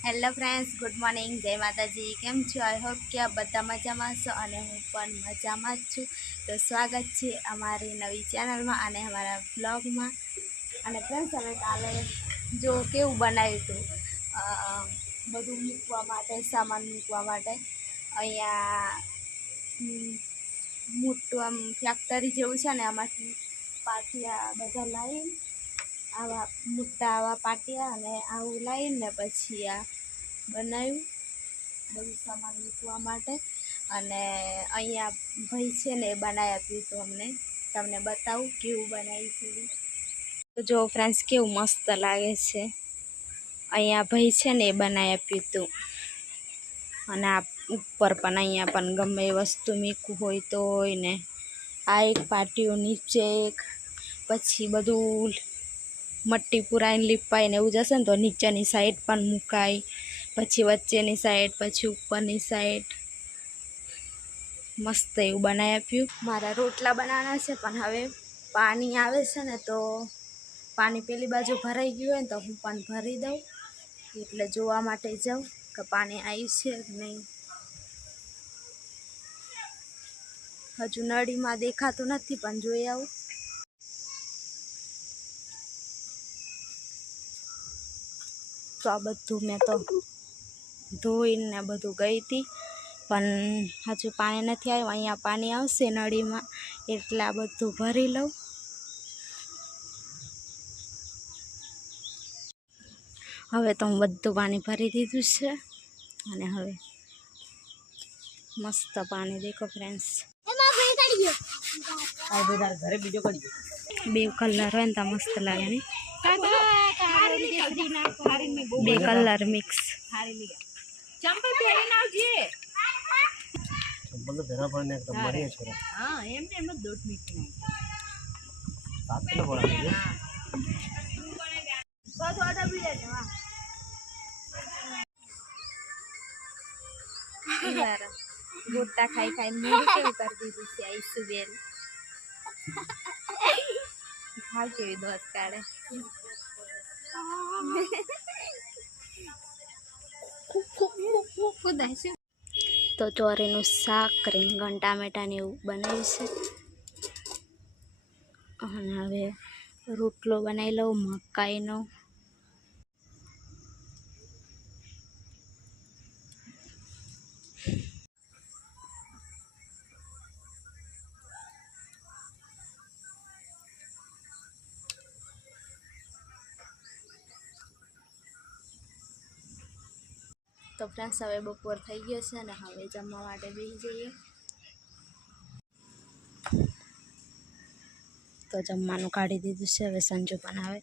Hello friends, good morning, જય માતાજી. કેમ છો? આઈ હોપ કે આ બધા મજામાં છો અને હું પણ મજામાં જ છું. તો સ્વાગત છે અમારી નવી ચેનલમાં અને અમારા બ્લોગમાં. અને ફ્રેન્ડ્સ, અમે કાલે જો કેવું બનાવ્યું હતું બધું મૂકવા માટે, સામાન મૂકવા માટે. અહીંયા મોટું આમ ફેક્ટરી જેવું છે ને, આમાંથી પાટિયા બધા લાવીને આવા મોટા આવા પાટિયા અને આવું લાવીને પછી આ બનાવ્યું બધું સામાન મૂકવા માટે. અને અહીંયા ભાઈ છે ને એ બનાવી આપ્યું હતું અમને. તમને બતાવું કેવું બનાવ્યું છે. તો જો ફ્રેન્ડ્સ, કેવું મસ્ત લાગે છે. અહીંયા ભાઈ છે ને એ બનાવી આપ્યું હતું. અને આ ઉપર પણ અહીંયા પણ ગમે એ વસ્તુ મૂકવું હોય તો હોય ને. આ એક પાટિયું, નીચે એક, પછી બધું મટ્ટી પુરાઈને લીપાઈને એવું જશે ને તો નીચેની સાઈડ પણ મુકાય, પછી વચ્ચેની સાઈડ, પછી ઉપરની સાઈડ. મસ્ત એવું બનાવી આપ્યું. મારા રોટલા બનાવવાના છે પણ હવે પાણી આવે છે ને તો પાણી પેલી બાજુ ભરાઈ ગયું હોય ને તો હું પણ ભરી દઉં, એટલે જોવા માટે જાઉં કે પાણી આવ્યું છે કે નહીં. હજુ નળીમાં દેખાતું નથી પણ જોઈ આવું. તો આ બધું મેં તો ધોઈને બધું ગઈ હતી પણ હજુ પાણી નથી આવ્યું. અહીંયા પાણી આવશે નળીમાં એટલે આ બધું ભરી લઉં. હવે તો હું બધું પાણી ભરી દીધું છે અને હવે મસ્ત પાણી દેખો ફ્રેન્ડ્સ. બે કલર હોય ને તો મસ્ત લાગે ને. બે કલર મિક્સ. ગોટા ખાઈ ખાઈને મોઢું કેવું કરી દીધું છે આઈસુબેન. ભાવ કેવી દોત કાઢે. તો ચોરીનું શાક, રીંગણ ટામેટાને એવું બનાવ્યું છે. અને હવે રોટલો બનાવી લઉં મકાઈનો. તો ફ્રેન્ડ્સ, હવે બપોર થઈ ગયો છે અને હવે જમવા માટે બેસી જઈએ. તો જમવાનું કાઢી દીધું છે. હવે સંજુ પણ આવે,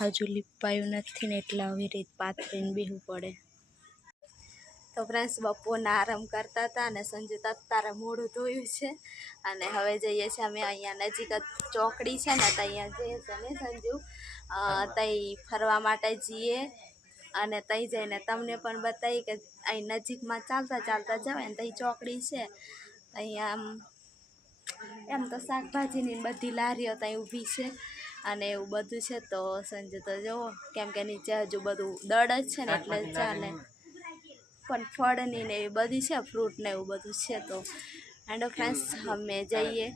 હજુ લીપાયું નથી ને એટલે આવી રીત પાથરીને બેસવું પડે. તો ફ્રેન્ડ્સ, બપોરના આરામ કરતા હતા અને સંજુ તારા મોઢું ધોયું છે. અને હવે જઈએ છીએ અમે અહીંયા નજીક જ ચોકડી છે ને, તો અહીંયા જઈએ છે ને સંજુ, તઈ ફરવા માટે જઈએ. અને તઈ જઈને તમને પણ બતાવી કે અહીં નજીકમાં ચાલતા ચાલતા જવાય ને તઈ ચોકડી છે. અહીંયા એમ તો શાકભાજીની બધી લારીઓ ત્યાં ઊભી છે અને એવું બધું છે. તો સંજુ તો જુઓ, કેમ કે નીચે હજુ બધું દળ જ છે ને એટલે ચાલે. પણ ફળની ને એવી બધી છે, ફ્રૂટ ને એવું બધું છે. તો એન્ડ ફ્રેન્ડ્સ, અમે જઈએ.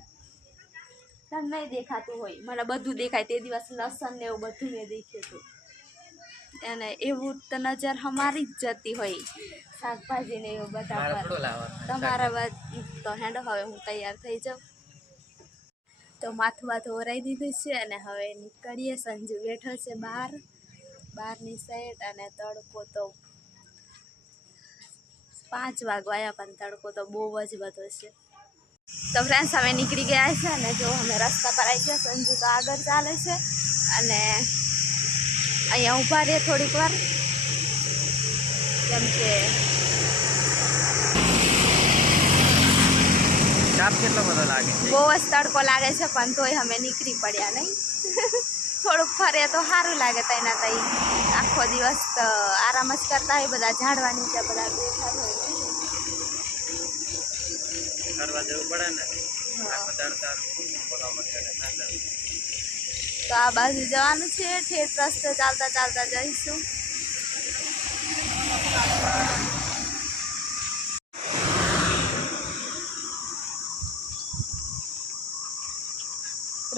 તમને નહીં દેખાતું હોય, મને બધું દેખાય. તે દિવસ લસણ ને એવું બધું મેં દેખ્યું હતું. અને એવું તો નજર અમારી જ જતી હોય શાકભાજી ને એવું બધા પર. તમારા વાત તો હેંડો. હવે હું તૈયાર થઈ જાઉં. તો માથું ઓરાઈ દીધું છે અને હવે નીકળીએ. સંજુ બેઠો છે બહારની સાઈડ. અને તડકો તો 5 વાગવા આવ્યા પણ તડકો તો બહુ જ બધો છે. તો ફ્રેન્ડ્સ, અમે નીકળી ગયા છે અને જો અમે રસ્તા પર આવી ગયા. સંજુ તો આગળ ચાલે છે અને અહીંયા ઊભા રહે થોડીક વાર, કેમ કે બહુ જ તડકો લાગે છે. પણ તોય અમે નીકળી પડ્યા નહીં. થોડુંક ફરે તો સારું લાગે. તઈના તઈ આખો દિવસ આરામ જ કરતા હોય બધા, ઝાડવા નીચે બધા બેઠા હોય. તો આ બાજુ જવાનું છે, ઠેઠ રસ્તે ચાલતા ચાલતા જઈશું.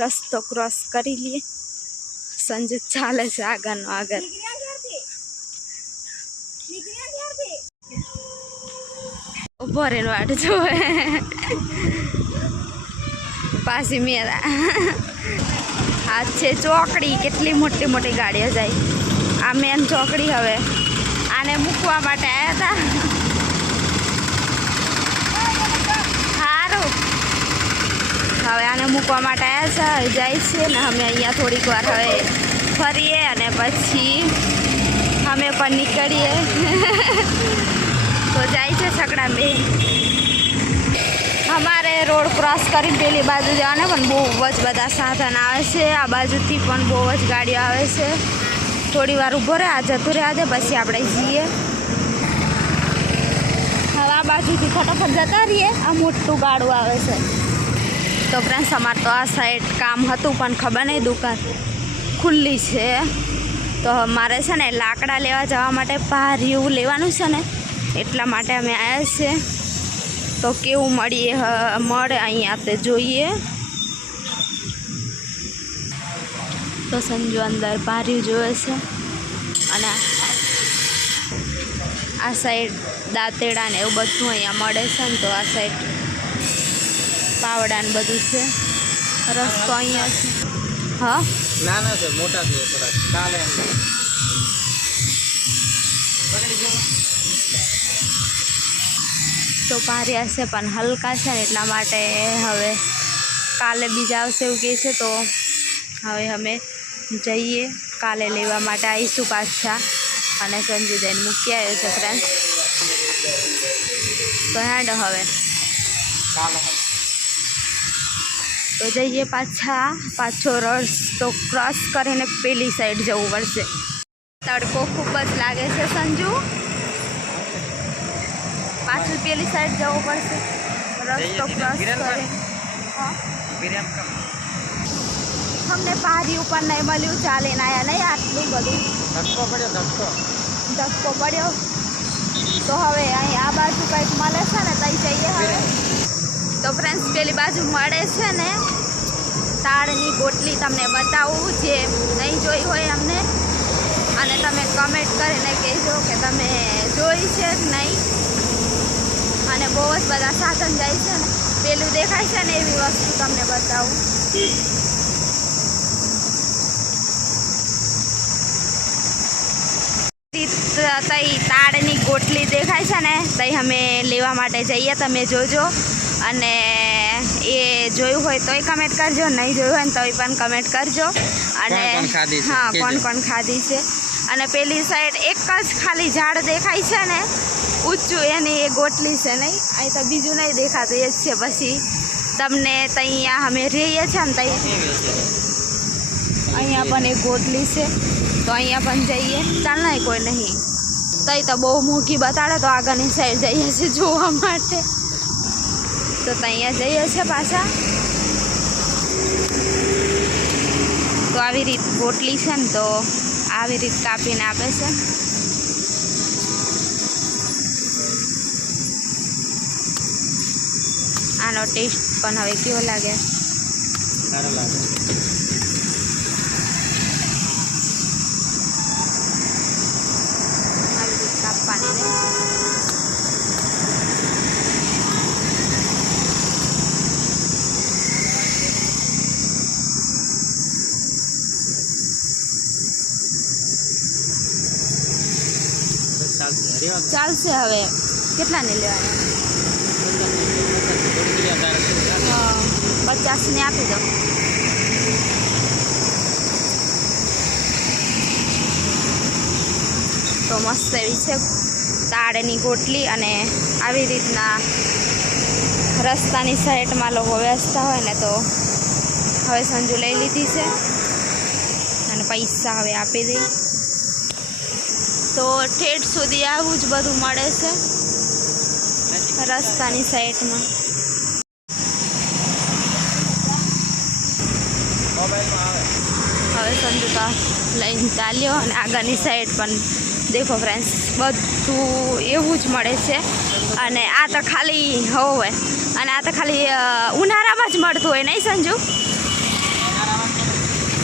રસ્તો ક્રોસ કરી લઈએ. સંજુ ચાલે છે આગળનો આગળ. ઉભો રેલો વાટ જોવે પાછી મેરા. આ છે ચોકડી. કેટલી મોટી મોટી ગાડીઓ જાય. આ મેન ચોકડી. હવે આને મૂકવા માટે આવ્યા હતા. સારું, હવે આને મૂકવા માટે આવ્યા છે. જાય છે ને અમે અહીંયા થોડીક વાર હવે ફરીએ અને પછી અમે પણ નીકળીએ. તો જાય છે સકડા બે. અમારે રોડ ક્રોસ કરીને પેલી બાજુ જવાને પણ બહુ જ બધા સાધન આવે છે. આ બાજુથી પણ બહુ જ ગાડીઓ આવે છે. થોડી વાર ઊભો રહે, આ જતું રહે આજે, પછી આપણે જઈએ. હવે આ બાજુથી ફટાફટ જતા રહીએ. આ મોટું ગાડું આવે છે. તો ફ્રેન્ડ્સ, અમારે તો આ સાઈડ કામ હતું પણ ખબર નહીં દુકાન ખુલ્લી છે. તો મારે છે ને લાકડા લેવા જવા માટે પારિયું લેવાનું છે ને, એટલા માટે અમે આવ્યા છીએ. તો કેવું મળે અહીંયા તે જોઈએ. તો સંજુ અંદર પારિયું જોવે છે અને આ સાઈડ દાંતેડા ને એવું બધું અહીંયા મળે છે ને. તો આ સાઈડ પાવડા ને બધું છે. રસ્તો અહીંયા છે. હા, નાના છે, મોટા છે થોડા. કાલે તો પાર્યા છે પણ હલકા છે ને એટલા માટે હવે કાલે બીજા આવશે એવું કહે છે. તો હવે અમે જઈએ, કાલે લેવા માટે આવીશું પાછા. અને સંજુ જઈને મૂકી આવ્યો છે ફ્રેન્ડ. તો હેડ હવે તો જઈએ પાછો રસ્તો ક્રોસ કરીને પેલી સાઈડ જવું પડશે. તડકો ખૂબ જ લાગે છે સંજુ. પાછું પેલી સાઈડ જવું પડશે રસ્તો ક્રોસ કરીને. અમને પારી ઉપર નહીં મળ્યું, ચાલીને આવ્યા નહીં આટલું બધું. ધક્કો પડ્યો. તો હવે અહીં આ બાજુ કંઈક મળે છે ને, તઈ જઈએ હવે. તો ફ્રેન્ડ્સ, પેલી બાજુ મળે છે ને તાળની ગોટલી. તમને બતાવું, જે નહીં જોઈ હોય અમને, અને તમે કમેન્ટ કરીને કહેજો કે તમે જોઈ છે કે નહીં. અને બહુ જ બધા સાધન જાય છે ને, પેલું દેખાય છે ને એવી વસ્તુ તમને બતાવું. તઈ તાળની ગોટલી દેખાય છે ને, તઈ અમે લેવા માટે જઈએ. તમે જોજો, અને એ જોયું હોય તોય કમેન્ટ કરજો, નહીં જોયું હોય ને તોય પણ કમેન્ટ કરજો. અને હા, કોણ કોણ ખાધી છે. અને પેલી સાઈડ એક જ ખાલી ઝાડ દેખાય છે ને ઊંચું, એની એ ગોટલી છે નહીં. અહીં તો બીજું નહીં દેખાતું, એ જ છે. પછી તમને ત્યાં અમે રહીએ છીએ ને, તઈ અહીંયા પણ એક ગોટલી છે. તો અહીંયા પણ જઈએ. ચાલ નહીં, કોઈ નહીં. તઈ તો બહુ મોંઘી બતાડે, તો આગળની સાઈડ જઈએ છીએ જોવા માટે. તો ત્યાં જઈએ છીએ પાછા. તો આવી રીત ગોટલી છે ને, તો આવી રીત કાપીને આપે છે. આનો ટેસ્ટ પણ હવે કેવો લાગે? સારો લાગે. આવી રીત કાપવાની ને. ચાલશે. હવે કેટલાને લેવાના? 50ની આપી દો. તો મસ્ત એવી છે તાળની ગોટલી. અને આવી રીતના રસ્તાની સાઈડમાં લોકો વેચતા હોય ને, તો હવે સંજુ લઈ લીધી છે અને પૈસા હવે આપી દઈ. તો ઠેઠ સુધી આવું જ બધું મળે છે રસ્તાની સાઈડમાં. હવે સંજુ તો લઈને ચાલ્યો. અને આગળની સાઈડ પણ દેખો ફ્રેન્ડ્સ, બધું એવું જ મળે છે. અને આ તો ખાલી હોય, અને આ તો ખાલી ઉનાળામાં જ મળતું હોય નહીં સંજુ?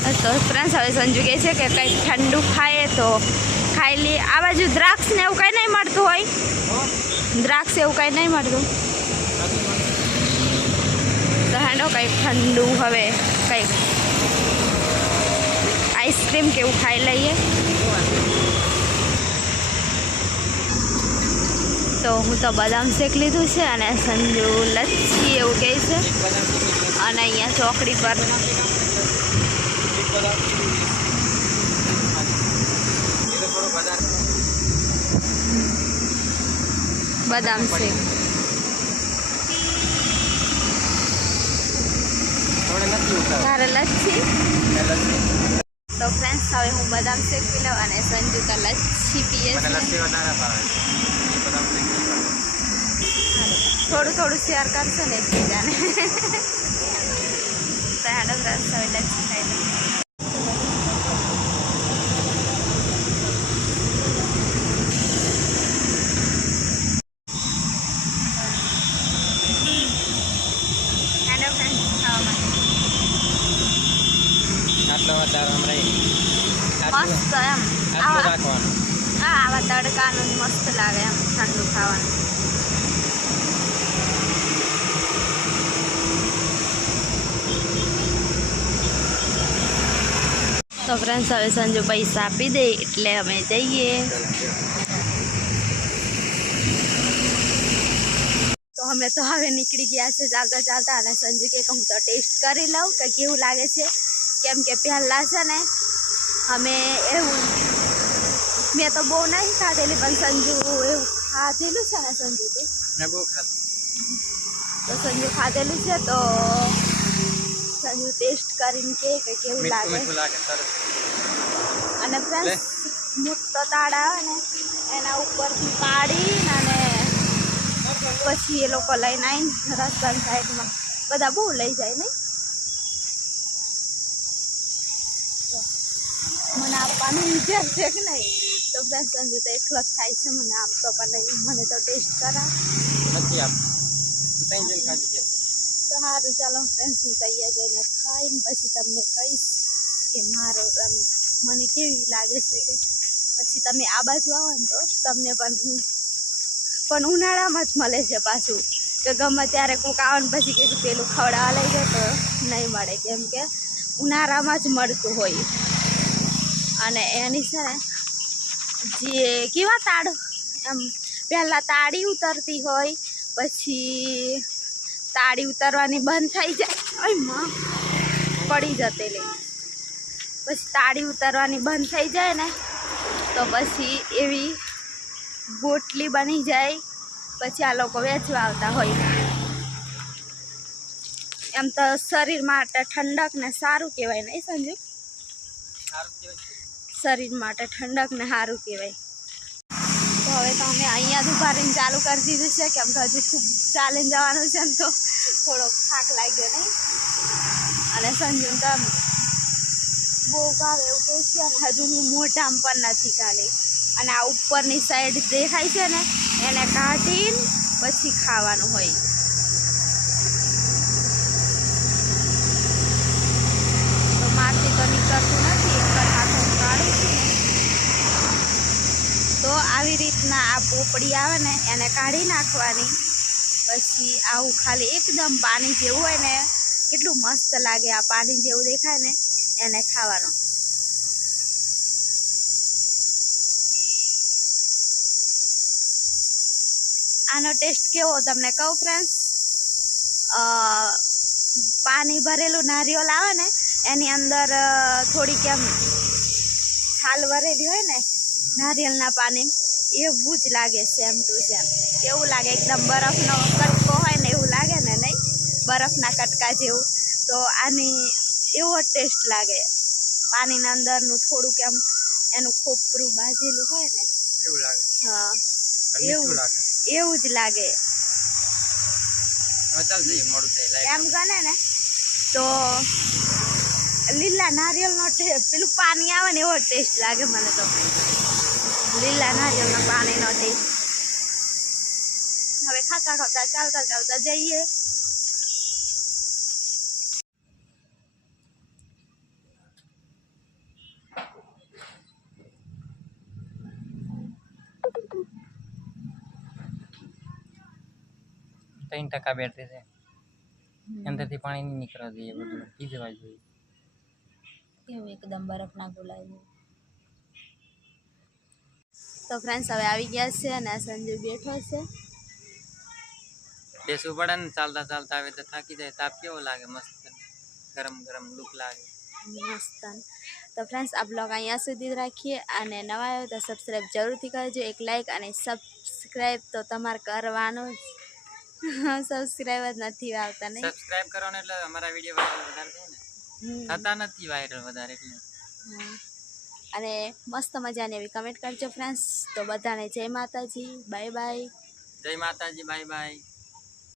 તો ફ્રેન્ડ્સ હવે સંજુ કહે છે કે કંઈક ઠંડુ ખાઈએ તો ખાઈ લઈએ. આ બાજુ દ્રાક્ષ ને એવું કંઈ નહીં મળતું હોય? દ્રાક્ષ એવું કંઈ નહીં મળતું તો હેડો કંઈક ઠંડુ હવે કંઈક આઈસ્ક્રીમ કેવું ખાઈ લઈએ. તો હું તો બદામ શેક લીધું છે અને સંજુ લચ્છી એવું કહે છે. અને અહીંયા ચોકડી પર બદામ શેક. તારે લચ્છી? તો ફ્રેન્ડ્સ હવે હું બદામ શેક પી લઉં અને સંજુ તો લચ્છી પીએ છે. થોડું થોડું શેર કરશે ને એકબીજાને. તો હેડો ફ્રેન્ડ્સ હવે લચ્છી ખાઈ લઉં. મસ્ત એમ આવા તડકાનું મસ્ત લાગે એમ ઠંડુ ખાવાનું. તો ફ્રેન્ડ્સ હવે સંજુ પૈસા આપી દે એટલે અમે જઈએ. તો અમે તો હવે નીકળી ગયા છે ચાલતા ચાલતા અને સંજુ કે હું તો ટેસ્ટ કરી લઉં કે કેવું લાગે છે. કેમ કે પહેલાં છે ને અમે એવું મેં તો બહુ નહીં ખાધેલી પણ સંજુ એવું ખાધેલું છે ને સંજુથી તો સંજુ ખાધેલું છે તો સંજુ ટેસ્ટ કરીને કે કેવું લાગે. અને ફ્રેન્ડ્સ મોટો તાળ આવે ને એના ઉપરથી પાડીને અને પછી એ લોકો લઈને આવીને રસ્તાની સાઈડમાં બધા બહુ લઈ જાય નહીં. મને આપવાનું વિચાર છે કે નહીં તો ફ્રેન્ડ સંજુ તો એકલો જ થાય છે. મને આપતો પણ નહીં, મને તો ટેસ્ટ કરાવ. તો સારું ચાલો ફ્રેન્ડ્સ હું તૈયાર જઈને ખાઈને પછી તમને કહીશ કે મારો મને કેવી લાગે છે કે પછી તમે આ બાજુ આવો ને તો તમને પણ ઉનાળામાં જ મળે છે પાછું કે ગમે ત્યારે કોઈક આવે ને પછી કે પેલું ખવડાવવા લઈ જાય તો નહીં મળે કેમ કે ઉનાળામાં જ મળતું હોય. અને એની છે ને જે કેવા તાળ એમ પહેલાં તાળી ઉતરતી હોય પછી તાળી ઉતરવાની બંધ થઈ જાય માં પડી જતેલી પછી તાળી ઉતરવાની બંધ થઈ જાય ને તો પછી એવી બોટલી બની જાય પછી આ લોકો વેચવા આવતા હોય. એમ તો શરીર માટે ઠંડક ને સારું કહેવાય નહીં સંજુ? શરીર માટે ઠંડક ને સારું કહેવાય. તો હવે તો અમે અહીંયા જ ઊભા રહીને ચાલુ કરી દીધું છે કેમ કે હજુ ખૂબ ચાલીને જવાનું છે ને તો થોડોક થાક લાગ્યો નહીં. અને સંજુને તો બહુ ભાવે એવું કહે છે અને હજુ હું મોઢામાં પણ નથી ખાલી. અને આ ઉપરની સાઈડ દેખાય છે ને એને કાઢીને પછી ખાવાનું હોય. તો મારથી તો નીકળતું નથી એક હાથે કાઢું છું ને તો આવી રીતના આ પોપડી આવે ને એને કાઢી નાખવાની પછી આવું ખાલી એકદમ પાણી જેવું હોય ને કેટલું મસ્ત લાગે. આ પાણી જેવું દેખાય ને એને ખાવાનું. આનો ટેસ્ટ કેવો તમને કહું ફ્રેન્ડ્સ? પાણી ભરેલું નારિયેળ આવે ને એની અંદર થોડીક એમ છાલ વરેલી હોય ને નારિયેળના પાણી એવું જ લાગે સેમ ટુ સેમ. કેવું લાગે? એકદમ બરફનો કટકો હોય ને એવું લાગે ને નહીં? બરફના કટકા જેવું. તો આની એવો ટેસ્ટ લાગે. પાણીના અંદરનું થોડુંક એમ એનું ખોપરું ભાજેલું હોય ને એવું લાગે. હા એવું જ લાગે. એમ ગણે ને તો લીલા નારિયેળનો પેલું પાણી આવે ને એવો ટેસ્ટ લાગે મને તો. લીલા નારિયેળના પાણીનો ટેસ્ટ. હવે ખાતા ખાતા ચાલતા ચાલતા જઈએ. 3% બેટરી છે અંદરથી પાણી નહીં નીકળવા દઈએ બધું પી જવા જોઈએ એવું એકદમ બરફ ના ગોલાય. તો ફ્રેન્ડ્સ હવે આવી ગયા છે અને આ સંજુ બેઠો છે. બેસવું પડે ને ચાલતા ચાલતા આવે તો થાકી જાય તાપ કેવો લાગે મસ્ત ગરમ ગરમ લૂક લાગે મસ્ત. તો ફ્રેન્ડ્સ આ બ્લોગ અહીંયા સુધી જ રાખીએ અને નવા આવ્યો તો સબસ્ક્રાઈબ જરૂરથી કરજો. એક લાઈક અને સબસ્ક્રાઈબ તો તમારે કરવાનું જ. સબસ્ક્રાઈબ જ નથી આવતા નહીં. સબસ્ક્રાઇબ કરો ને એટલે અમારા વિડીયો વાયરલ વધારે થાય ને થતા નથી વાયરલ વધારે એટલે અને મસ્ત મજાની એવી કમેન્ટ કરજો ફ્રેન્ડ્સ. તો બધાને જય માતાજી, બાય બાય. જય માતાજી, બાય બાય.